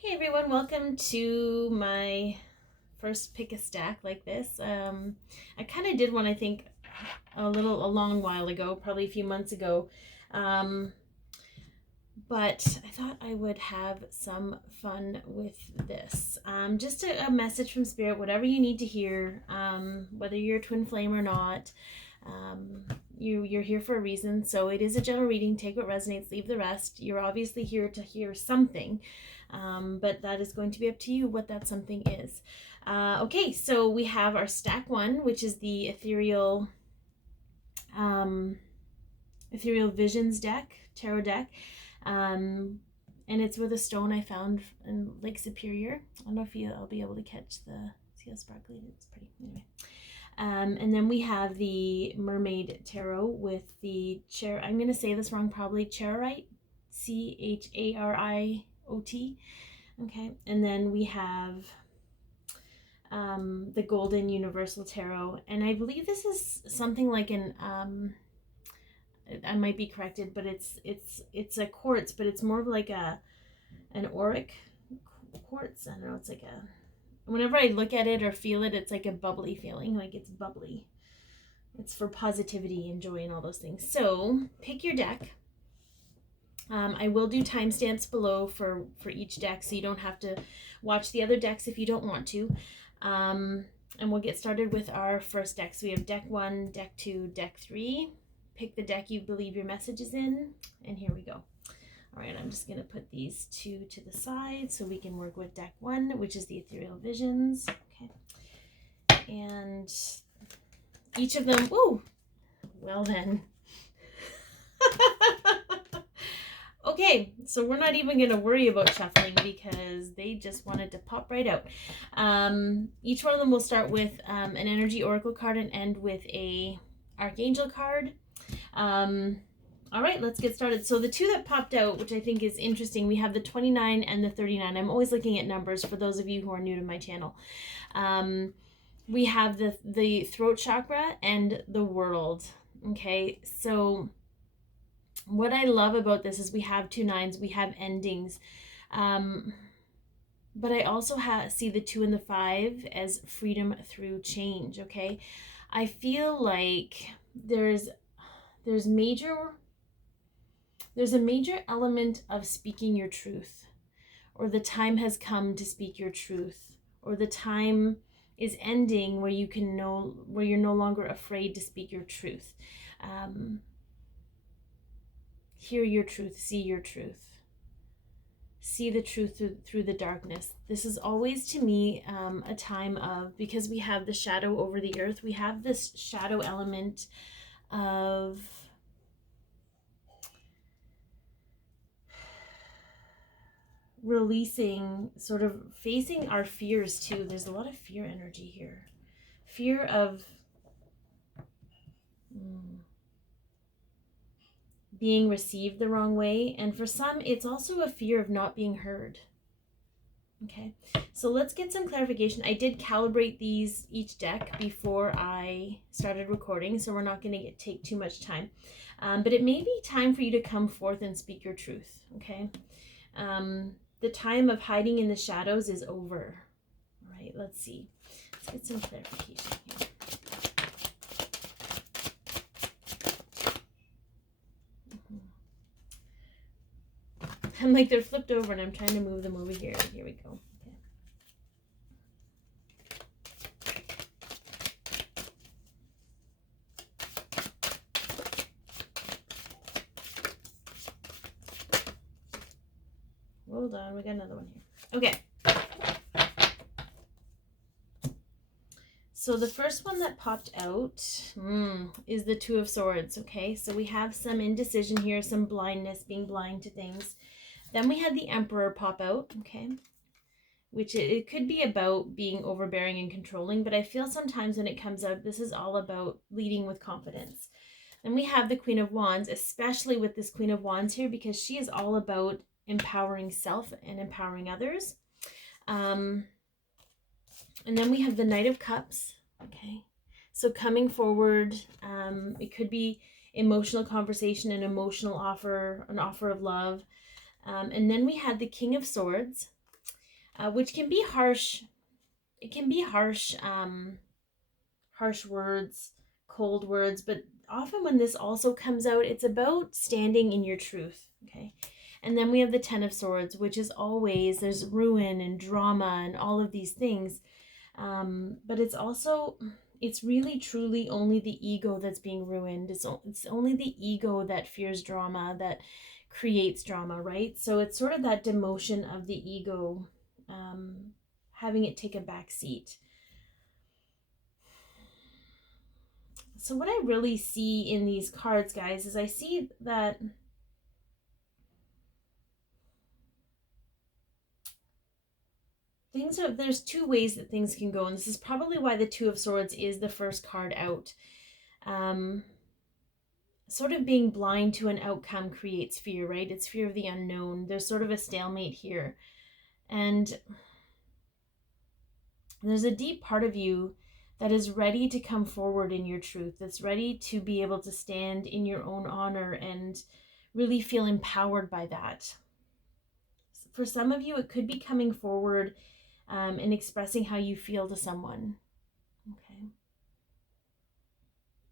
Hey everyone, welcome to my first pick a stack like this. I kind of did one, I think, a long while ago, probably a few months ago. But I thought I would have some fun with this. Just a message from Spirit, whatever you need to hear, whether you're a twin flame or not. You're here for a reason. So it is a general reading. Take what resonates, leave the rest. You're obviously here to hear something. But that is going to be up to you what that something is. Okay, so we have our stack one, which is the ethereal visions deck, tarot deck. And it's with a stone I found in Lake Superior. I don't know if I'll be able to catch see how sparkly it is. It's pretty. Anyway. And then we have the Mermaid Tarot with the I'm going to say this wrong probably, Charite, Chariot. Okay. And then we have the Golden Universal Tarot. And I believe this is something like an... I might be corrected, but it's a quartz, but it's more of like an auric quartz. I don't know, it's like whenever I look at it or feel it, it's like a bubbly feeling, like it's bubbly. It's for positivity and joy and all those things. So pick your deck. I will do timestamps below for each deck, so you don't have to watch the other decks if you don't want to. And we'll get started with our first deck. So we have deck 1, deck 2, deck 3. Pick the deck you believe your message is in, and here we go. All right, I'm just going to put these two to the side so we can work with deck 1, which is the Ethereal Visions. Okay. And each of them, ooh, well then. Okay, so we're not even going to worry about shuffling because they just wanted to pop right out. Each one of them will start with an energy oracle card and end with a archangel card. All right, let's get started. So the two that popped out, which I think is interesting, we have the 29 and the 39. I'm always looking at numbers for those of you who are new to my channel. We have the throat chakra and the world. Okay, so what I love about this is we have 2 9s, we have endings. But I also see the 2 and the 5 as freedom through change. Okay, I feel like there's a major element of speaking your truth, or the time has come to speak your truth, or the time is ending where you're no longer afraid to speak your truth. Hear your truth, see your truth, see the truth through the darkness. This is always to me a time of, because we have the shadow over the earth, we have this shadow element of releasing, sort of facing our fears too. There's a lot of fear energy here. Fear of being received the wrong way. And for some, it's also a fear of not being heard. Okay, so let's get some clarification. I did calibrate each deck before I started recording, so we're not going to take too much time. But it may be time for you to come forth and speak your truth. Okay, the time of hiding in the shadows is over. All right, let's see. Let's get some clarification here. I'm like, they're flipped over and I'm trying to move them over here. Here we go. Okay. Hold on, we got another one here. Okay. So the first one that popped out is the 2 of Swords. Okay, so we have some indecision here, some blindness, being blind to things. Then we had the Emperor pop out, okay, which it could be about being overbearing and controlling, but I feel sometimes when it comes out, this is all about leading with confidence. Then we have the Queen of Wands, especially with this Queen of Wands here, because she is all about empowering self and empowering others. And then we have the Knight of Cups, okay, so coming forward, it could be emotional conversation, an emotional offer, an offer of love. And then we had the King of Swords, which can be harsh. It can be harsh, harsh words, cold words, but often when this also comes out, it's about standing in your truth, okay? And then we have the Ten of Swords, which is always, there's ruin and drama and all of these things. But it's also, it's really truly only the ego that's being ruined. It's only the ego that fears drama, that creates drama, right? So it's sort of that demotion of the ego, having it take a back seat. So what I really see in these cards, guys, is I see that there's two ways that things can go, and this is probably why the Two of Swords is the first card out. Sort of being blind to an outcome creates fear, right? It's fear of the unknown. There's sort of a stalemate here. And there's a deep part of you that is ready to come forward in your truth, that's ready to be able to stand in your own honor and really feel empowered by that. For some of you, it could be coming forward and expressing how you feel to someone. Okay.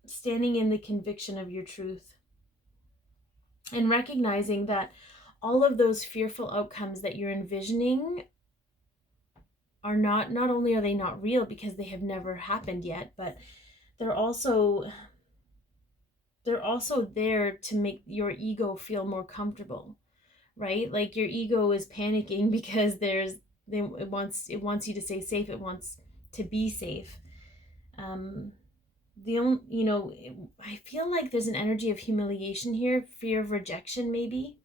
Standing in the conviction of your truth and recognizing that all of those fearful outcomes that you're envisioning are not only are they not real because they have never happened yet, but they're also there to make your ego feel more comfortable, right? Like your ego is panicking because it wants you to stay safe, it wants to be safe. I feel like there's an energy of humiliation here, fear of rejection maybe,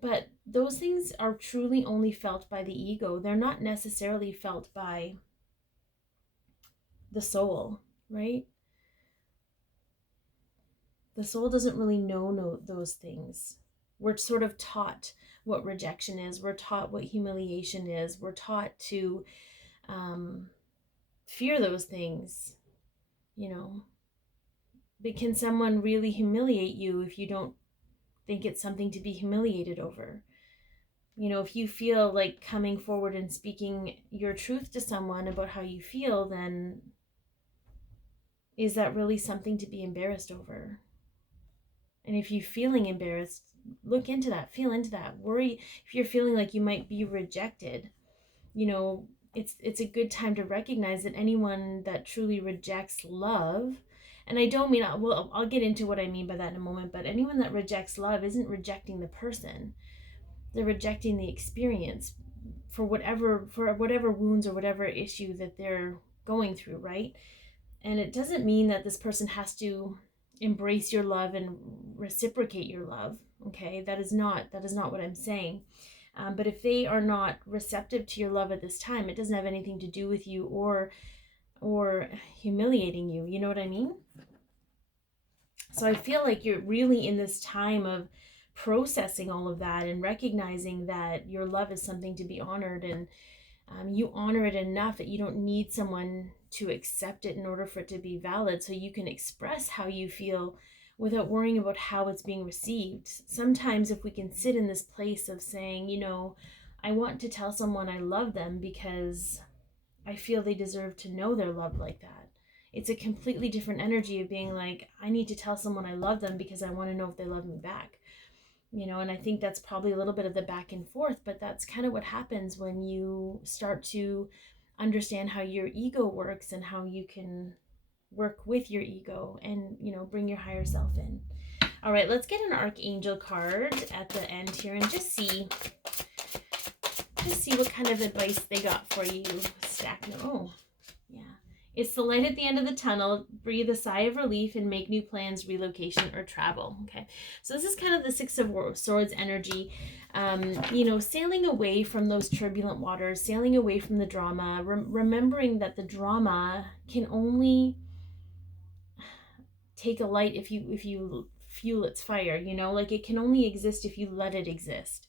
but those things are truly only felt by the ego. They're not necessarily felt by the soul, right? The soul doesn't really know those things. We're sort of taught what rejection is. We're taught what humiliation is. We're taught to fear those things, you know. But can someone really humiliate you if you don't think it's something to be humiliated over? You know, if you feel like coming forward and speaking your truth to someone about how you feel, then is that really something to be embarrassed over? And if you're feeling embarrassed, look into that, feel into that, worry. If you're feeling like you might be rejected, you know, it's a good time to recognize that anyone that truly rejects love, and I don't mean, I'll get into what I mean by that in a moment, but anyone that rejects love isn't rejecting the person. They're rejecting the experience for whatever wounds or whatever issue that they're going through, right? And it doesn't mean that this person has to embrace your love and reciprocate your love, okay? That is not what I'm saying. But if they are not receptive to your love at this time, it doesn't have anything to do with you or humiliating you. You know what I mean? So I feel like you're really in this time of processing all of that and recognizing that your love is something to be honored, and you honor it enough that you don't need someone to accept it in order for it to be valid, so you can express how you feel without worrying about how it's being received. Sometimes if we can sit in this place of saying, you know, I want to tell someone I love them because I feel they deserve to know they're loved like that. It's a completely different energy of being like, I need to tell someone I love them because I want to know if they love me back. You know, and I think that's probably a little bit of the back and forth, but that's kind of what happens when you start to understand how your ego works and how you can work with your ego and, you know, bring your higher self in. All right, let's get an archangel card at the end here and just see what kind of advice they got for you. Stack. Oh, yeah. It's the light at the end of the tunnel. Breathe a sigh of relief and make new plans, relocation, or travel. Okay, so this is kind of the Six of Swords energy. You know, sailing away from those turbulent waters, sailing away from the drama, remembering that the drama can only take a light if you fuel its fire. You know, like it can only exist if you let it exist.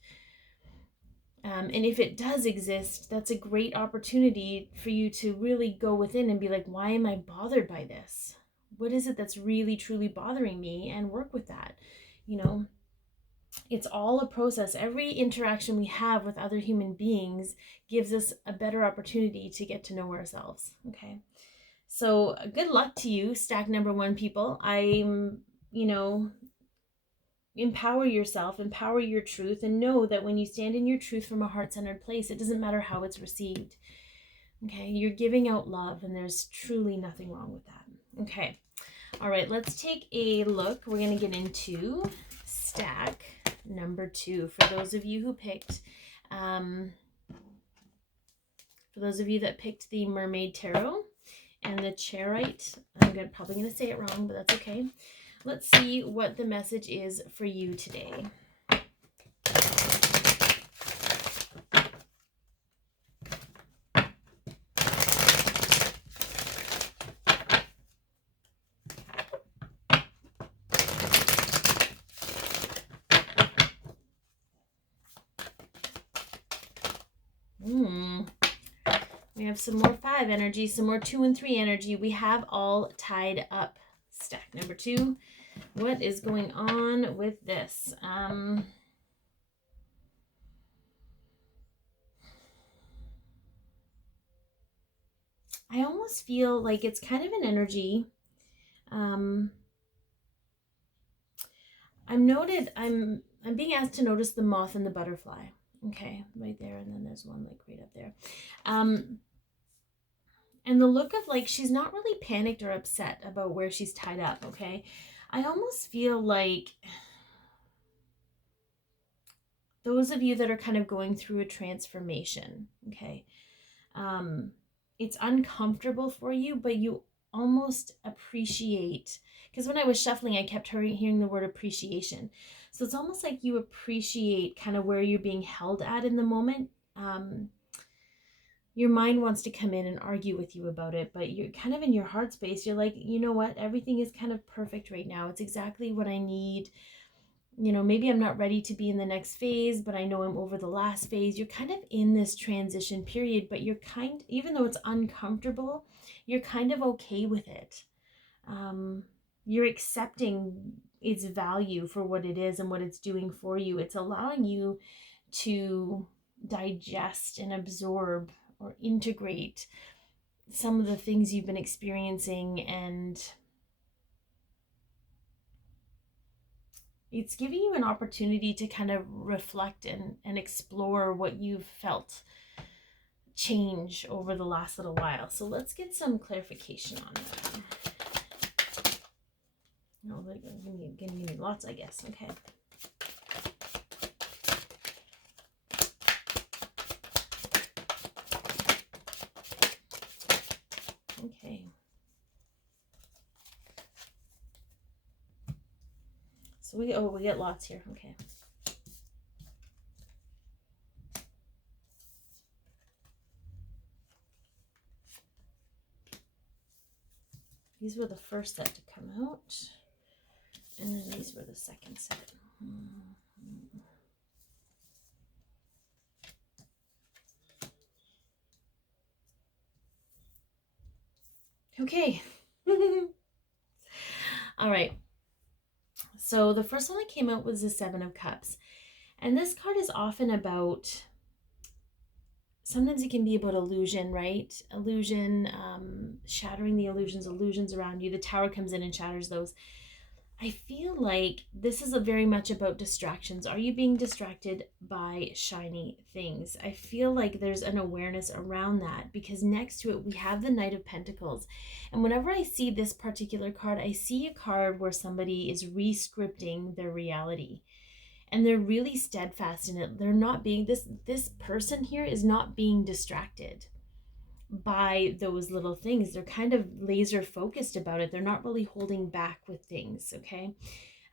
And if it does exist, that's a great opportunity for you to really go within and be like, why am I bothered by this? What is it that's really, truly bothering me? And work with that, you know. It's all a process. Every interaction we have with other human beings gives us a better opportunity to get to know ourselves. Okay. So good luck to you, stack number 1 people. Empower yourself, empower your truth, and know that when you stand in your truth from a heart-centered place, it doesn't matter how it's received. Okay, you're giving out love, and there's truly nothing wrong with that. Okay, all right, let's take a look. We're going to get into stack number 2 for those of you who picked, for those of you that picked the Mermaid Tarot and the Chairite. I'm probably going to say it wrong, but that's okay. Let's see what the message is for you today. We have some more 5 energy, some more 2 and 3 energy. We have all tied up. Stack number 2. What is going on with this? I almost feel like it's kind of an energy. I'm being asked to notice the moth and the butterfly. Okay, right there, and then there's one like right up there. And the look of like she's not really panicked or upset about where she's tied up, okay? I almost feel like those of you that are kind of going through a transformation, okay? It's uncomfortable for you, but you almost appreciate, because when I was shuffling, I kept hearing the word appreciation. So it's almost like you appreciate kind of where you're being held at in the moment. Your mind wants to come in and argue with you about it, but you're kind of in your heart space. You're like, you know what? Everything is kind of perfect right now. It's exactly what I need. You know, maybe I'm not ready to be in the next phase, but I know I'm over the last phase. You're kind of in this transition period, but even though it's uncomfortable, you're kind of okay with it. You're accepting its value for what it is and what it's doing for you. It's allowing you to digest and absorb or integrate some of the things you've been experiencing, and it's giving you an opportunity to kind of reflect and explore what you've felt change over the last little while. So let's get some clarification on that. No, they're gonna give me lots, I guess. Okay. Okay. So we get lots here. Okay. These were the first set to come out, and then these were the second set. Okay. All right. So the first one that came out was the 7 of Cups. And this card is often about, sometimes it can be about illusion, right? Illusion, shattering the illusions around you. The Tower comes in and shatters those. I feel like this is very much about distractions. Are you being distracted by shiny things? I feel like there's an awareness around that, because next to it we have the Knight of Pentacles. And whenever I see this particular card, I see a card where somebody is re-scripting their reality. And they're really steadfast in it. They're not being, this person here is not being distracted by those little things. They're kind of laser focused about it. They're not really holding back with things, okay?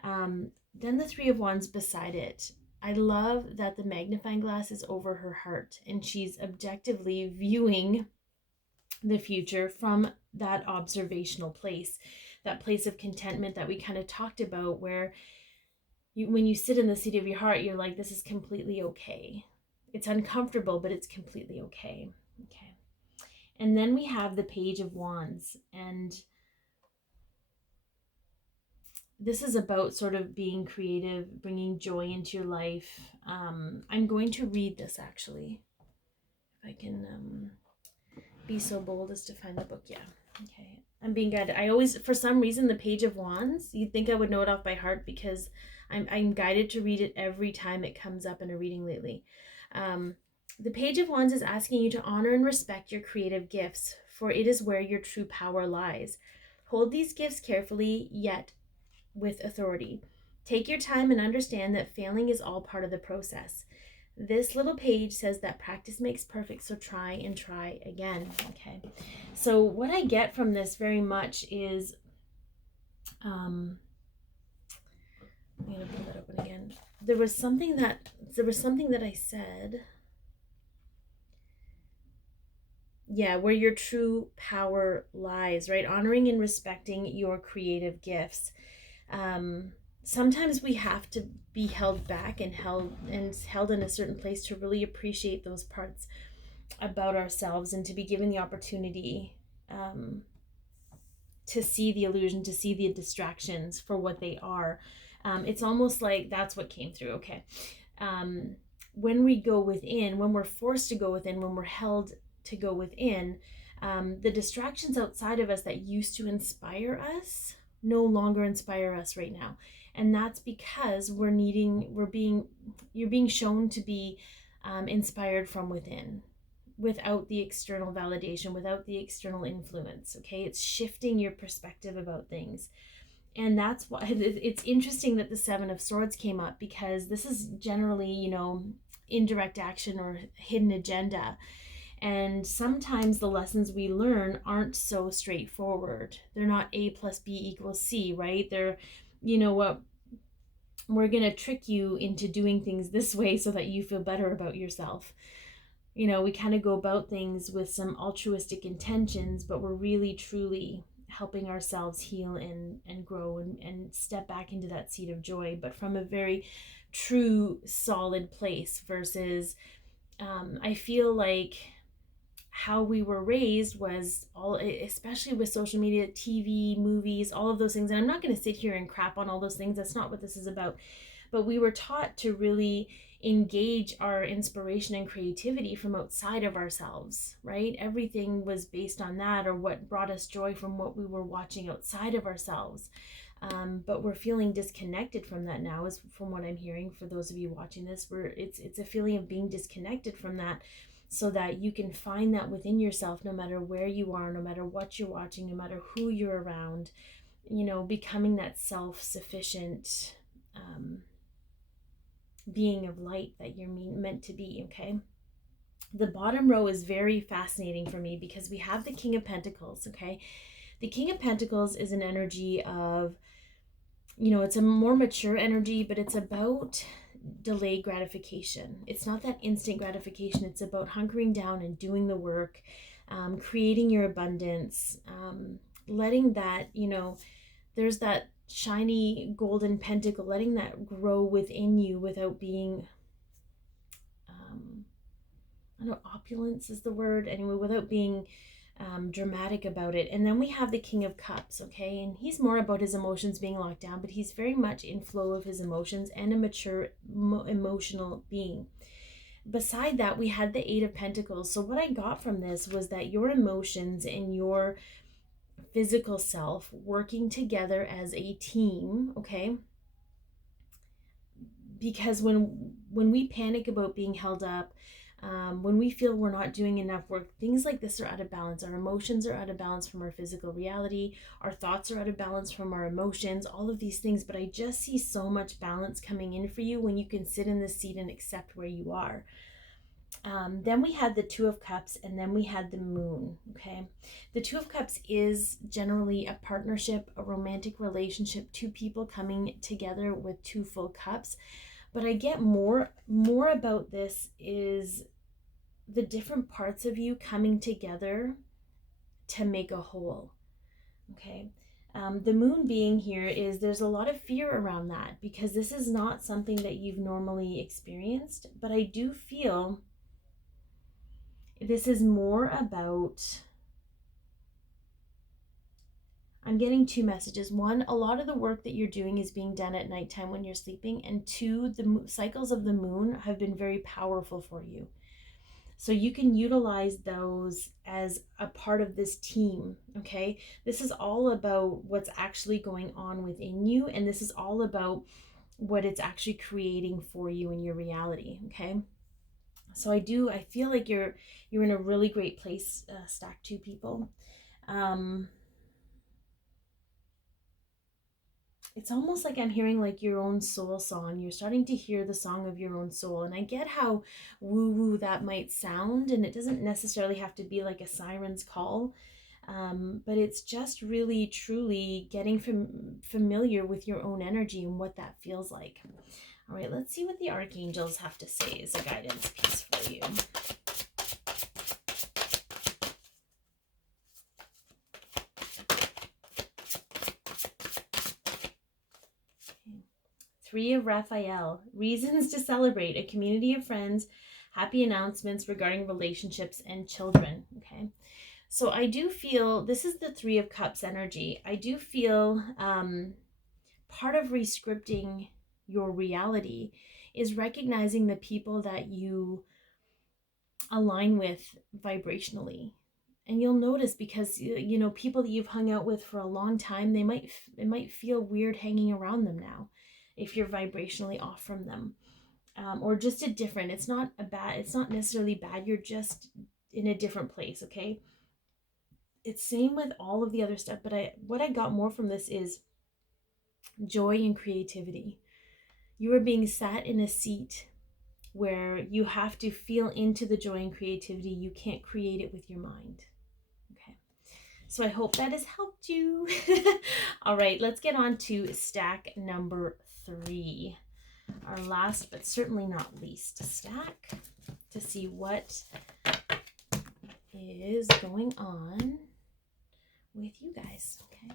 Then the 3 of Wands beside it. I love that the magnifying glass is over her heart, and she's objectively viewing the future from that observational place, that place of contentment that we kind of talked about, where when you sit in the seat of your heart, you're like, this is completely okay. It's uncomfortable, but it's completely okay. Okay. And then we have the Page of Wands, and this is about sort of being creative, bringing joy into your life. I'm going to read this actually. If I can be so bold as to find the book. Yeah. Okay. I'm being guided. I always, for some reason, the Page of Wands, you'd think I would know it off by heart because I'm guided to read it every time it comes up in a reading lately. The Page of Wands is asking you to honor and respect your creative gifts, for it is where your true power lies. Hold these gifts carefully, yet with authority. Take your time and understand that failing is all part of the process. This little page says that practice makes perfect, so try and try again. Okay, so what I get from this very much is, I'm gonna pull that open again. There was something that I said. Yeah, where your true power lies, right? Honoring and respecting your creative gifts. Sometimes we have to be held back and held in a certain place to really appreciate those parts about ourselves and to be given the opportunity to see the illusion, to see the distractions for what they are. It's almost like that's what came through. Okay. When we go within, when we're forced to go within, when we're held to go within, the distractions outside of us that used to inspire us no longer inspire us right now. And that's because you're being shown to be inspired from within, without the external validation, without the external influence. Okay, it's shifting your perspective about things. And that's why it's interesting that the Seven of Swords came up, because this is generally, indirect action or hidden agenda. And sometimes the lessons we learn aren't so straightforward. They're not A plus B equals C, right? They're, what, we're going to trick you into doing things this way so that you feel better about yourself. We kind of go about things with some altruistic intentions, but we're really, truly helping ourselves heal and grow and step back into that seat of joy, but from a very true, solid place versus, I feel like how we were raised was all, especially with social media, TV, movies, all of those things. And I'm not going to sit here and crap on all those things. That's not what this is about. But we were taught to really engage our inspiration and creativity from outside of ourselves, right? Everything was based on that, or what brought us joy from what we were watching outside of ourselves. But we're feeling disconnected from that now, is from what I'm hearing. For those of you watching this, it's a feeling of being disconnected from that, so that you can find that within yourself, no matter where you are, no matter what you're watching, no matter who you're around, becoming that self-sufficient being of light that you're meant to be. Okay, the bottom row is very fascinating for me because we have the King of Pentacles. Okay, the King of Pentacles is an energy of, it's a more mature energy, but it's about delayed gratification. It's not that instant gratification. It's about hunkering down and doing the work, creating your abundance, letting that, there's that shiny golden pentacle, letting that grow within you without being, I don't know, opulence is the word. Anyway, without being dramatic about it. And then we have the King of Cups, okay? And he's more about his emotions being locked down, but he's very much in flow of his emotions and a mature emotional being. Beside that, we had the Eight of Pentacles. So what I got from this was that your emotions and your physical self working together as a team, okay? Because when we panic about being held up, when we feel we're not doing enough work, things like this are out of balance. Our emotions are out of balance from our physical reality. Our thoughts are out of balance from our emotions, all of these things. But I just see so much balance coming in for you when you can sit in the seat and accept where you are. Then we had the Two of Cups, and then we had the Moon, okay? The Two of Cups is generally a partnership, a romantic relationship, two people coming together with two full cups. But I get more about this is the different parts of you coming together to make a whole, okay? The Moon being here is, there's a lot of fear around that because this is not something that you've normally experienced, but I do feel this is more about, I'm getting two messages. One, a lot of the work that you're doing is being done at nighttime when you're sleeping. And two, the cycles of the moon have been very powerful for you. So you can utilize those as a part of this team, okay? This is all about what's actually going on within you, and this is all about what it's actually creating for you in your reality, okay? So I feel like you're in a really great place, stack two people. It's almost like I'm hearing like your own soul song. You're starting to hear the song of your own soul. And I get how woo-woo that might sound, and it doesn't necessarily have to be like a siren's call. But it's just really, truly getting familiar with your own energy and what that feels like. All right, let's see what the archangels have to say as a guidance piece for you. Three of Raphael, reasons to celebrate, a community of friends, happy announcements regarding relationships and children. Okay, so I do feel, this is the Three of Cups energy. I do feel part of rescripting your reality is recognizing the people that you align with vibrationally. And you'll notice, because you know, people that you've hung out with for a long time, it might feel weird hanging around them now if you're vibrationally off from them, or just a different. It's not necessarily bad. You're just in a different place. Okay. It's same with all of the other stuff, but what I got more from this is joy and creativity. You are being sat in a seat where you have to feel into the joy and creativity. You can't create it with your mind. Okay. So I hope that has helped you. All right, let's get on to stack number 3. Our last, but certainly not least stack, to see what is going on with you guys. Okay.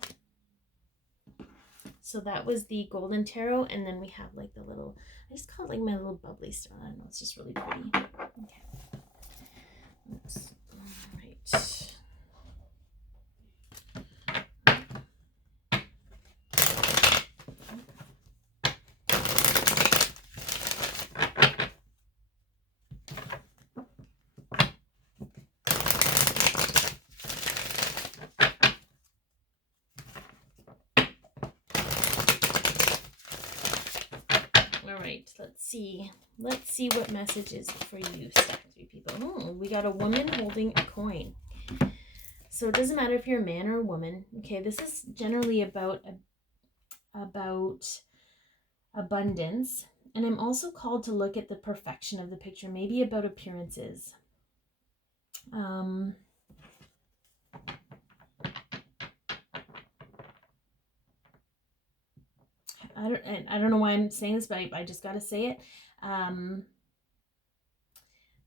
So that was the golden tarot, and then we have like the little, I just call it like my little bubbly star. I don't know, it's just really pretty. Okay. Oops. All right. Let's see what message is for you, stack 3 people. Oh, we got a woman holding a coin. So it doesn't matter if you're a man or a woman. Okay, this is generally about abundance. And I'm also called to look at the perfection of the picture, maybe about appearances. I don't know why I'm saying this, but I just got to say it.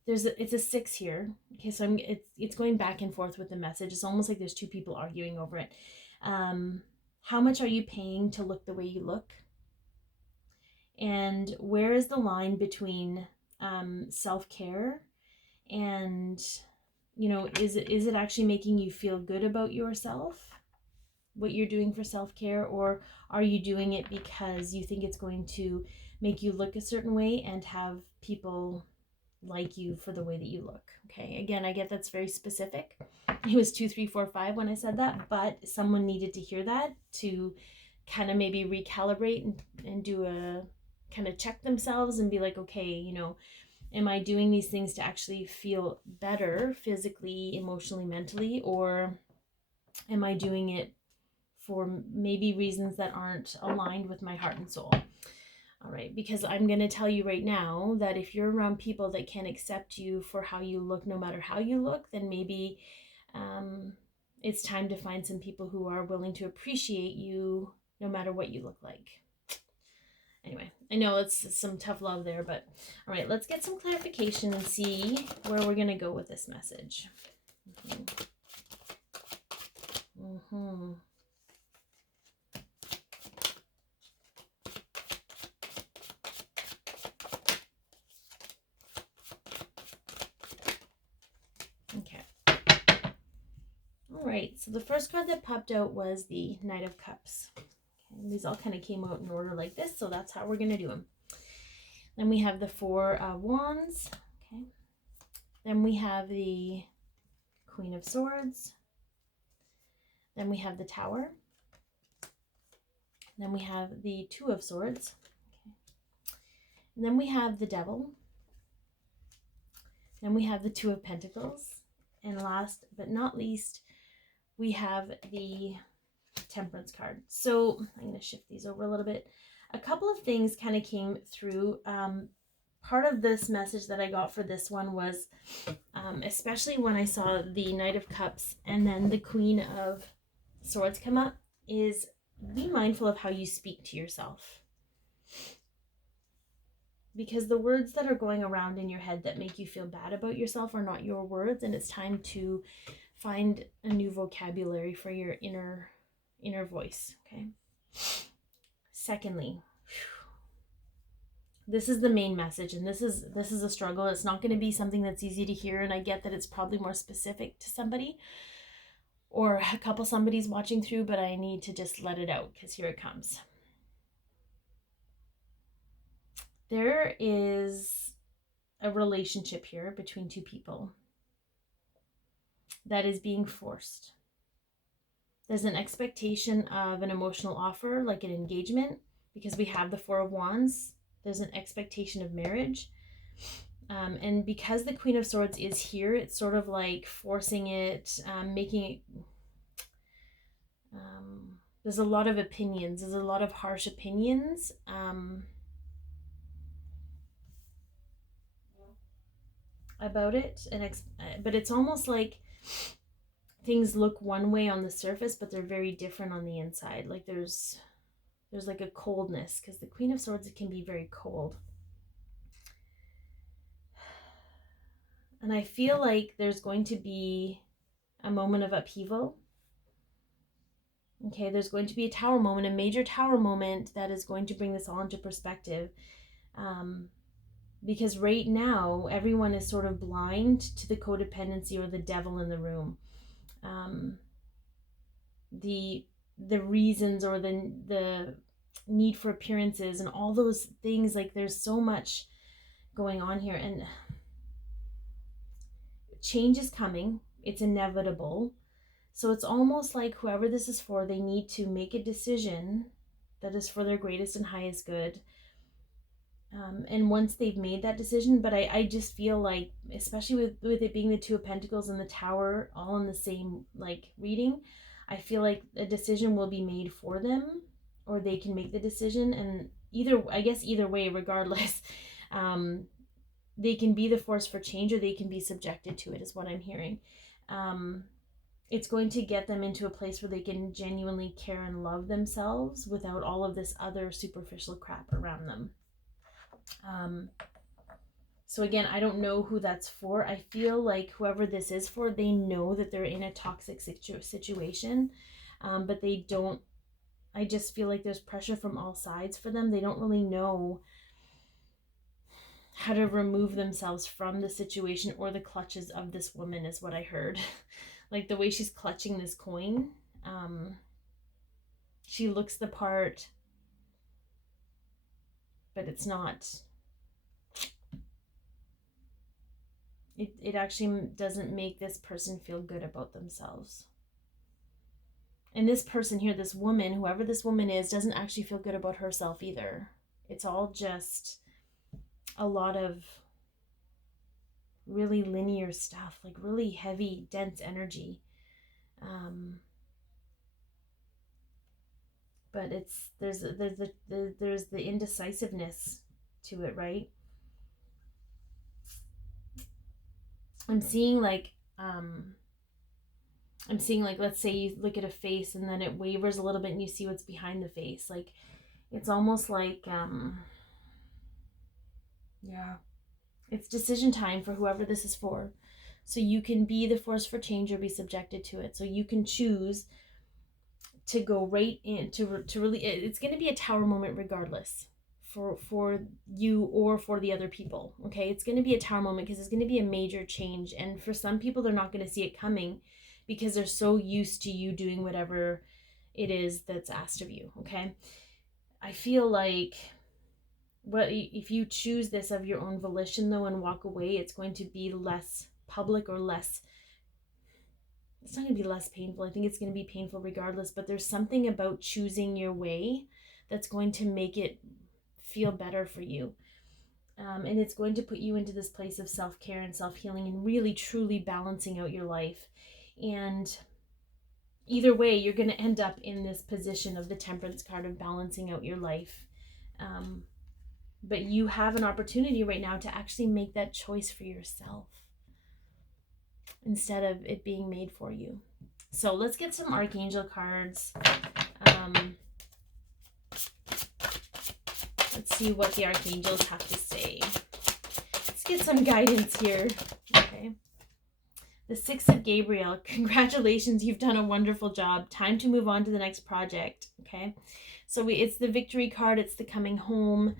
It's a 6 here. Okay, so it's going back and forth with the message. It's almost like there's 2 people arguing over it. How much are you paying to look the way you look? And where is the line between self-care and, you know, is it actually making you feel good about yourself, what you're doing for self-care, or are you doing it because you think it's going to make you look a certain way and have people like you for the way that you look? Okay, again, I get that's very specific. It was 2, 3, 4, 5 when I said that, but someone needed to hear that to kind of maybe recalibrate and do a kind of check themselves and be like, okay, you know, am I doing these things to actually feel better physically, emotionally, mentally, or am I doing it for maybe reasons that aren't aligned with my heart and soul? All right, because I'm going to tell you right now that if you're around people that can't accept you for how you look, no matter how you look, then maybe it's time to find some people who are willing to appreciate you no matter what you look like. Anyway, I know it's some tough love there, but all right, let's get some clarification and see where we're going to go with this message. Okay. All right, so the first card that popped out was the Knight of Cups. Okay, these all kind of came out in order like this, so that's how we're going to do them. Then we have the Four Wands. Okay. Then we have the Queen of Swords. Then we have the Tower. Then we have the Two of Swords. Okay. And then we have the Devil. Then we have the Two of Pentacles. And last but not least, we have the Temperance card. So I'm going to shift these over a little bit. A couple of things kind of came through. Part of this message that I got for this one was, especially when I saw the Knight of Cups and then the Queen of Swords come up, is be mindful of how you speak to yourself. Because the words that are going around in your head that make you feel bad about yourself are not your words, and it's time to find a new vocabulary for your inner voice, okay? Secondly, this is the main message, and this is a struggle. It's not going to be something that's easy to hear, and I get that it's probably more specific to somebody or a couple somebody's watching through, but I need to just let it out because here it comes. There is a relationship here between two people that is being forced. There's an expectation of an emotional offer, like an engagement, because we have the Four of Wands. There's an expectation of marriage. And because the Queen of Swords is here, it's sort of like forcing it, making it... there's a lot of opinions. There's a lot of harsh opinions. About it. But it's almost like things look one way on the surface, but they're very different on the inside. Like there's like a coldness, because the Queen of Swords can be very cold. And I feel like there's going to be a moment of upheaval. Okay, there's going to be a tower moment, a major tower moment that is going to bring this all into perspective. Because right now, everyone is sort of blind to the codependency or the devil in the room. The reasons or the need for appearances and all those things, like there's so much going on here, and change is coming. It's inevitable. So it's almost like whoever this is for, they need to make a decision that is for their greatest and highest good. And once they've made that decision, but I just feel like, especially with it being the Two of Pentacles and the Tower all in the same like reading, I feel like a decision will be made for them, or they can make the decision. And either way, regardless, they can be the force for change, or they can be subjected to it, is what I'm hearing. It's going to get them into a place where they can genuinely care and love themselves without all of this other superficial crap around them. So again, I don't know who that's for. I feel like whoever this is for, they know that they're in a toxic situation, but they don't, I just feel like there's pressure from all sides for them. They don't really know how to remove themselves from the situation or the clutches of this woman, is what I heard. Like the way she's clutching this coin, she looks the part, but it's not. It actually doesn't make this person feel good about themselves. And this person here, this woman, whoever this woman is, doesn't actually feel good about herself either. It's all just a lot of really linear stuff, like really heavy, dense energy. But there's the indecisiveness to it, right? I'm seeing like, let's say you look at a face and then it wavers a little bit and you see what's behind the face. Like, it's almost like, yeah, it's decision time for whoever this is for. So you can be the force for change or be subjected to it. So you can choose to go right in to really, it's going to be a tower moment regardless for you or for the other people. Okay, it's going to be a tower moment because it's going to be a major change, and for some people they're not going to see it coming because they're so used to you doing whatever it is that's asked of you, okay? I feel like if you choose this of your own volition though and walk away, it's going to be less public or less, it's not going to be less painful. I think it's going to be painful regardless, but there's something about choosing your way that's going to make it feel better for you. And it's going to put you into this place of self-care and self-healing and really truly balancing out your life. And either way, you're going to end up in this position of the Temperance card of balancing out your life. But you have an opportunity right now to actually make that choice for yourself instead of it being made for you. So let's get some Archangel cards. Let's see what the Archangels have to say. Let's get some guidance here. Okay. The Six of Gabriel. Congratulations, you've done a wonderful job. Time to move on to the next project. Okay. So it's the Victory card. It's the coming home.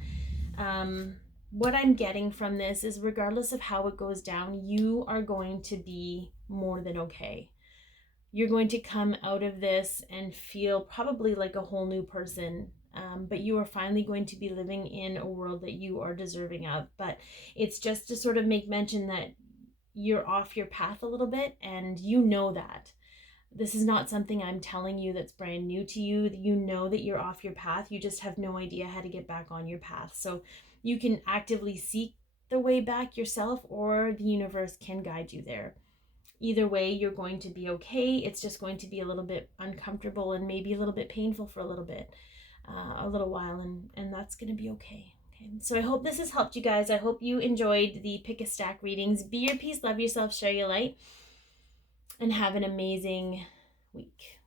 What I'm getting from this is regardless of how it goes down, you are going to be more than okay. You're going to come out of this and feel probably like a whole new person. But you are finally going to be living in a world that you are deserving of. But it's just to sort of make mention that you're off your path a little bit, and you know that. This is not something I'm telling you that's brand new to you. You know that you're off your path. You just have no idea how to get back on your path. So you can actively seek the way back yourself, or the universe can guide you there. Either way, you're going to be okay. It's just going to be a little bit uncomfortable and maybe a little bit painful for a little while, and that's going to be okay. Okay. So I hope this has helped you guys. I hope you enjoyed the Pick a Stack readings. Be your peace, love yourself, share your light, and have an amazing week.